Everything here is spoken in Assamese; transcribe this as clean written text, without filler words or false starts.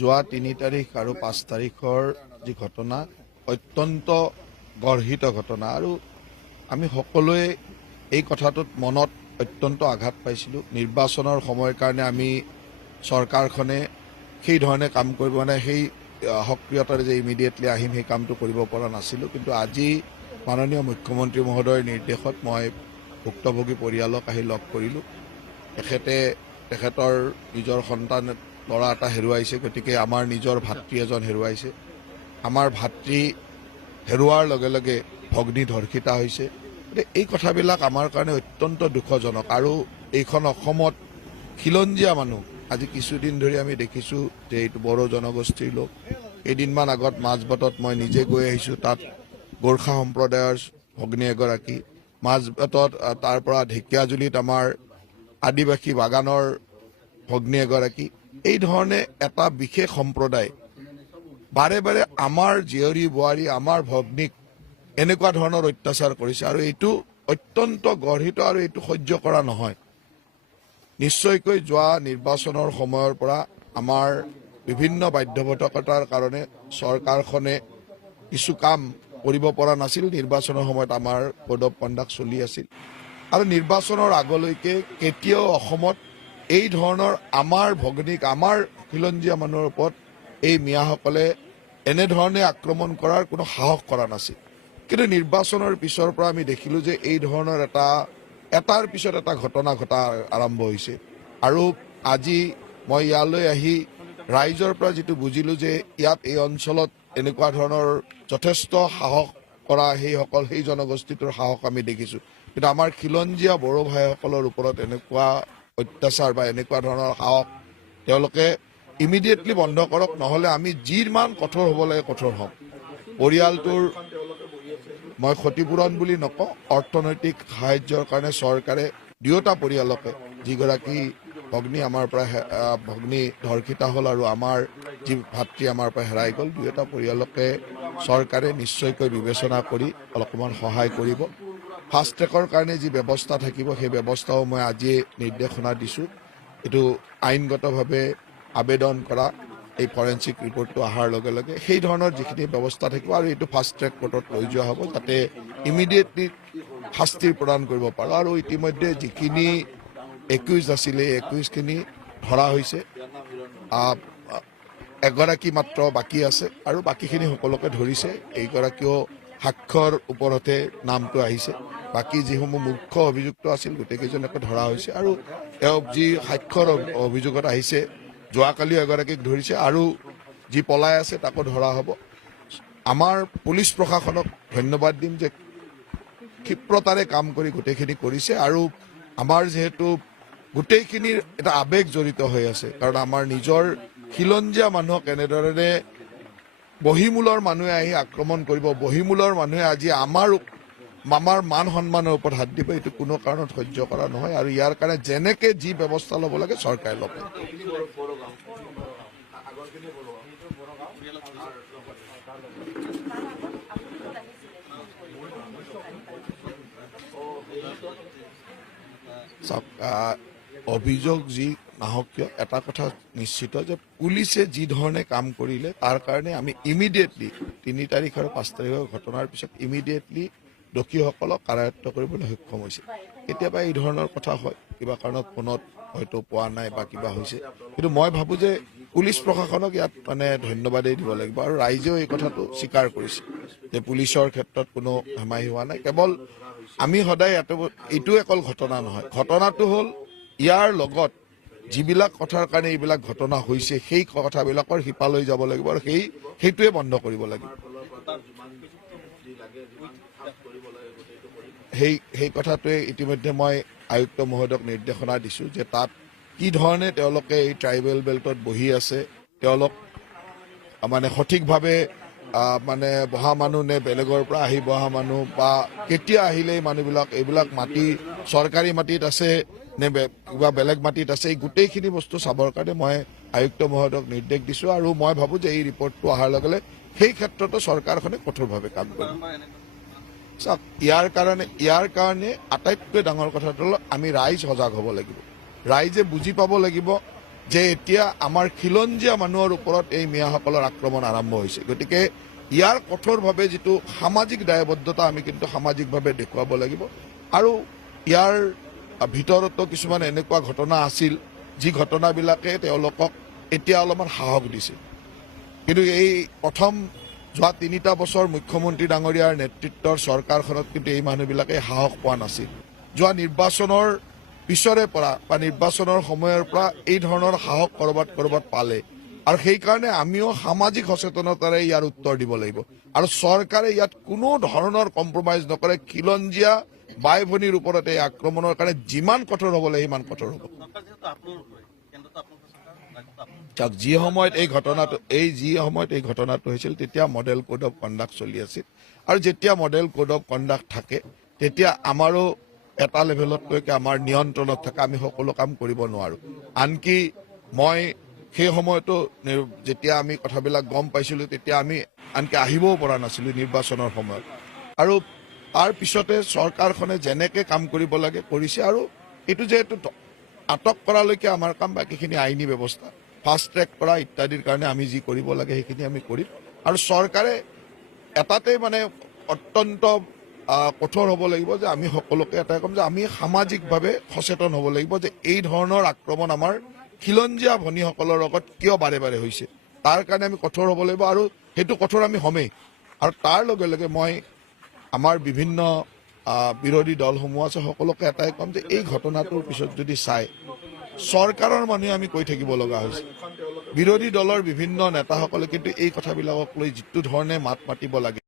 যোৱা ৩ তাৰিখ আৰু ৫ তাৰিখৰ যি ঘটনা অত্যন্ত গৰ্হিত ঘটনা আৰু আমি সকলোৱে এই কথাটোত মনত অত্যন্ত আঘাত পাইছিলোঁ। নিৰ্বাচনৰ সময়ৰ কাৰণে আমি চৰকাৰখনে সেই ধৰণে কাম কৰিব সেই সক্ৰিয়তাৰে যে ইমিডিয়েটলি আহিম সেই কামটো কৰিব পৰা নাছিলোঁ। কিন্তু আজি মাননীয় মুখ্যমন্ত্ৰী মহোদয়ৰ নিৰ্দেশত মই ভুক্তভোগী পৰিয়ালক আহি লগ কৰিলোঁ। তেখেতৰ নিজৰ সন্তান ল'ৰা এটা হেৰুৱাইছে, গতিকে আমাৰ নিজৰ ভাতৃ এজন হেৰুৱাইছে। আমাৰ ভাতৃ হেৰুৱাৰ লগে লগে ভগ্নী ধৰ্ষিতা হৈছে। এই কথাবিলাক আমাৰ কাৰণে অত্যন্ত দুখজনক আৰু এইখন অসমত খিলঞ্জীয়া মানুহ আজি কিছুদিন ধৰি আমি দেখিছোঁ যে এইটো বড়ো জনগোষ্ঠীৰ লোক। কেইদিনমান আগত মাজবাটত মই নিজে গৈ আহিছোঁ, তাত গোৰ্খা সম্প্ৰদায়ৰ ভগ্নী এগৰাকী, মাজবাটত তাৰ পৰা ঢেকীয়াজুলিত আমাৰ আদিবাসী বাগানৰ ভগ্নী এগৰাকী। এই ধৰণে এটা বিশেষ সম্প্ৰদায় বাৰে বাৰে আমাৰ জীয়ৰী বোৱাৰী আমাৰ ভগ্নীক এনেকুৱা ধৰণৰ অত্যাচাৰ কৰিছে আৰু এইটো অত্যন্ত গৰ্হিত আৰু এইটো সহ্য কৰা নহয়। নিশ্চয়কৈ যোৱা নিৰ্বাচনৰ সময়ৰ পৰা আমাৰ বিভিন্ন বাধ্যবাধকতাৰ কাৰণে চৰকাৰখনে কিছু কাম কৰিব পৰা নাছিল। নিৰ্বাচনৰ সময়ত আমাৰ কোড অফ কণ্ডাক্ট চলি আছিল আৰু নিৰ্বাচনৰ আগলৈকে কেতিয়াও অসমত এই ধৰণৰ আমাৰ ভগ্নীক আমাৰ খিলঞ্জীয়া মানুহৰ ওপৰত এই মিয়াসকলে এনেধৰণে আক্ৰমণ কৰাৰ কোনো সাহস কৰা নাছিল। কিন্তু নিৰ্বাচনৰ পিছৰ পৰা আমি দেখিলোঁ যে এই ধৰণৰ এটাৰ পিছত এটা ঘটনা ঘটা আৰম্ভ হৈছে আৰু আজি মই ইয়ালৈ আহি ৰাইজৰ পৰা যিটো বুজিলোঁ যে ইয়াত এই অঞ্চলত এনেকুৱা ধৰণৰ যথেষ্ট সাহস কৰা সেই জনগোষ্ঠীটোৰ সাহস আমি দেখিছোঁ। কিন্তু আমাৰ খিলঞ্জীয়া বড়ো ভাইসকলৰ ওপৰত এনেকুৱা অত্যাচাৰ বা এনেকুৱা ধৰণৰ সাহস তেওঁলোকে ইমিডিয়েটলি বন্ধ কৰক, নহ'লে আমি যিমান কঠোৰ হ'ব লাগে কঠোৰ হ'ম। পৰিয়ালটোৰ মই ক্ষতিপূৰণ বুলি নকওঁ, অৰ্থনৈতিক সাহায্যৰ কাৰণে চৰকাৰে দুয়োটা পৰিয়ালকে, যিগৰাকী ভগ্নী আমাৰ পৰা ভগ্নী ধৰ্ষিতা হ'ল আৰু আমাৰ যি ভাতৃ আমাৰ পৰা হেৰাই গ'ল, দুয়োটা পৰিয়ালকে চৰকাৰে নিশ্চয়কৈ বিবেচনা কৰি অলপমান সহায় কৰিব। ফাষ্ট ট্ৰেকৰ কাৰণে যি ব্যৱস্থা থাকিব সেই ব্যৱস্থাও মই আজিয়ে নিৰ্দেশনা দিছোঁ। এইটো আইনগতভাৱে আবেদন কৰা এই ফৰেঞ্চিক ৰিপৰ্টটো অহাৰ লগে লগে সেই ধৰণৰ যিখিনি ব্যৱস্থা থাকিব আৰু এইটো ফাষ্ট ট্ৰেক কোৰ্টত লৈ যোৱা হ'ব যাতে ইমিডিয়েটলি শাস্তি প্ৰদান কৰিব পাৰোঁ। আৰু ইতিমধ্যে যিখিনি একুইজ আছিলে এই একুইজখিনি ধৰা হৈছে, এগৰাকী মাত্ৰ বাকী আছে আৰু বাকীখিনি সকলোকে ধৰিছে। এইগৰাকীও সাক্ষ্যৰ ওপৰতে নামটো আহিছে। বাকী যিসমূহ মুখ্য অভিযুক্ত আছিল গোটেইকেইজনকে ধৰা হৈছে আৰু তেওঁ যি সাক্ষ্যৰ অভিযোগত আহিছে, যোৱাকালিও এগৰাকীক ধৰিছে আৰু যি পলাই আছে তাকো ধৰা হ'ব। আমাৰ পুলিচ প্ৰশাসনক ধন্যবাদ দিম যে ক্ষিপ্ৰতাৰে কাম কৰি গোটেইখিনি কৰিছে আৰু আমাৰ যিহেতু গোটেইখিনিৰ এটা আৱেগ জড়িত হৈ আছে, কাৰণ আমাৰ নিজৰ খিলঞ্জীয়া মানুহক এনেধৰণে বহিমূলৰ মানুহে আহি আক্ৰমণ কৰিব, বহিমূলৰ মানুহে আজি আমাৰ মান সন্মানৰ ওপৰত হাত দিব, এইটো কোনো কাৰণত সহ্য কৰা নহয় আৰু ইয়াৰ কাৰণে যেনেকে যি ব্যৱস্থা ল'ব লাগে চৰকাৰে ল'ব। অভিযোগ যি নাহক কিয় এটা কথা নিশ্চিত যে পুলিচে যি ধৰণে কাম কৰিলে তাৰ কাৰণে আমি ইমিডিয়েটলি ৩ তাৰিখ আৰু ৫ তাৰিখৰ ঘটনাৰ পিছত ইমিডিয়েটলি দোষীসকলক কাৰায়ত্ব কৰিবলৈ সক্ষম হৈছে। কেতিয়াবা এই ধৰণৰ কথা হয়, কিবা কাৰণত ফোনত হয়তো পোৱা নাই বা কিবা হৈছে, কিন্তু মই ভাবোঁ যে পুলিচ প্ৰশাসনক ইয়াত ধন্যবাদেই দিব লাগিব আৰু ৰাইজেও এই কথাটো স্বীকাৰ কৰিছে যে পুলিচৰ ক্ষেত্ৰত কোনো হেমাহি হোৱা নাই। কেৱল আমি সদায় এইটো অকল ঘটনা নহয়, ঘটনাটো হ'ল ইয়াৰ লগত যিবিলাক কথাৰ কাৰণে এইবিলাক ঘটনা হৈছে সেই কথাবিলাকৰ শিপালৈ যাব লাগিব আৰু সেইটোৱে বন্ধ কৰিব লাগিব। সেই কথাটোৱে ইতিমধ্যে মই আয়ুক্ত মহোদয়ক নিৰ্দেশনা দিছোঁ যে তাত কি ধৰণে তেওঁলোকে এই ট্ৰাইবেল বেল্টত বহি আছে, তেওঁলোক সঠিকভাৱে বহা মানুহ নে বেলেগৰ পৰা আহি বহা মানুহ বা কেতিয়া আহিলে এই মানুহবিলাক, এইবিলাক মাটি চৰকাৰী মাটিত আছে নে কিবা বেলেগ মাটিত আছে, এই গোটেইখিনি বস্তু চাবৰ কাৰণে মই আয়ুক্ত মহোদয়ক নিৰ্দেশ দিছোঁ আৰু মই ভাবোঁ যে এই ৰিপৰ্টটো অহাৰ লগে লগে সেই ক্ষেত্ৰতো চৰকাৰখনে কঠোৰভাৱে কাম কৰিব। চাওক, ইয়াৰ কাৰণে আটাইতকৈ ডাঙৰ কথাটো হ'ল আমি ৰাইজ সজাগ হ'ব লাগিব, ৰাইজে বুজি পাব লাগিব যে এতিয়া আমাৰ খিলঞ্জীয়া মানুহৰ ওপৰত এই মিয়াসকলৰ আক্ৰমণ আৰম্ভ হৈছে। গতিকে ইয়াৰ কঠোৰভাৱে যিটো সামাজিক দায়বদ্ধতা আমি কিন্তু সামাজিকভাৱে দেখুৱাব লাগিব। আৰু ইয়াৰ ভিতৰতো কিছুমান এনেকুৱা ঘটনা আছিল যি ঘটনাবিলাকে তেওঁলোকক এতিয়া অলপমান সাহস দিছে। কিন্তু এই প্ৰথম যোৱা ৩টা বছৰ মুখ্যমন্ত্ৰী ডাঙৰীয়াৰ নেতৃত্বৰ চৰকাৰখনত কিন্তু এই মানুহবিলাকে সাহস পোৱা নাছিল। যোৱা নিৰ্বাচনৰ পিছৰে পৰা বা নিৰ্বাচনৰ সময়ৰ পৰা এই ধৰণৰ সাহস ক'ৰবাত পালে। আৰু সেইকাৰণে আমিও সামাজিক সচেতনতাৰে ইয়াৰ উত্তৰ দিব লাগিব। আৰু চৰকাৰে ইয়াত কোনো ধৰণৰ কম্প্ৰমাইজ নকৰে। খিলঞ্জীয়া বাই ভনীৰ ওপৰত এই আক্ৰমণৰ কাৰণে যিমান কঠোৰ হ'ব লাগে সিমান কঠোৰ হ'ব। যি সময়ত এই ঘটনাটো হৈছিল তেতিয়া মডেল কোড অফ কণ্ডাক্ট চলি আছিল। আৰু যেতিয়া মডেল কোড অফ কণ্ডাক্ট থাকে তেতিয়া আমাৰো এটা লেভেলতলৈকে আমাৰ নিয়ন্ত্ৰণত থাকে, আমি সকলো কাম কৰিব নোৱাৰোঁ। আনকি মই সেই সময়তো যেতিয়া আমি কথাবিলাক গম পাইছিলোঁ তেতিয়া আমি আনকি আহিবও পৰা নাছিলোঁ নিৰ্বাচনৰ সময়ত। আৰু তাৰ পিছতে চৰকাৰখনে যেনেকৈ কাম কৰিব লাগে কৰিছে। আৰু এইটো যিহেতু আটক কৰালৈকে আমাৰ কাম, বাকীখিনি আইনী ব্যৱস্থা ফাষ্ট ট্ৰেক কৰা ইত্যাদিৰ কাৰণে আমি যি কৰিব লাগে সেইখিনি আমি কৰিম। আৰু চৰকাৰে এটাতেই মানে অত্যন্ত কঠোৰ হ'ব লাগিব যে আমি সকলোকে এটাই ক'ম যে আমি সামাজিকভাৱে সচেতন হ'ব লাগিব যে এই ধৰণৰ আক্ৰমণ আমাৰ খিলঞ্জীয়া ভনীসকলৰ লগত কিয় বাৰে বাৰে হৈছে। তাৰ কাৰণে আমি কঠোৰ হ'ব লাগিব আৰু সেইটো কঠোৰ আমি হ'মেই। আৰু তাৰ লগে লগে মই আমাৰ বিভিন্ন বিৰোধী দলসমূহ আছে সকলোকে এটাই ক'ম যে এই ঘটনাটোৰ পিছত যদি চাই চৰকাৰৰ মানুহে আমি কৈ থাকিব লগা হৈছে। বিৰোধী দলৰ বিভিন্ন নেতাসকলে কিন্তু এই কথাবিলাকক লৈ যিটো ধৰণে মাত মাতিব লাগে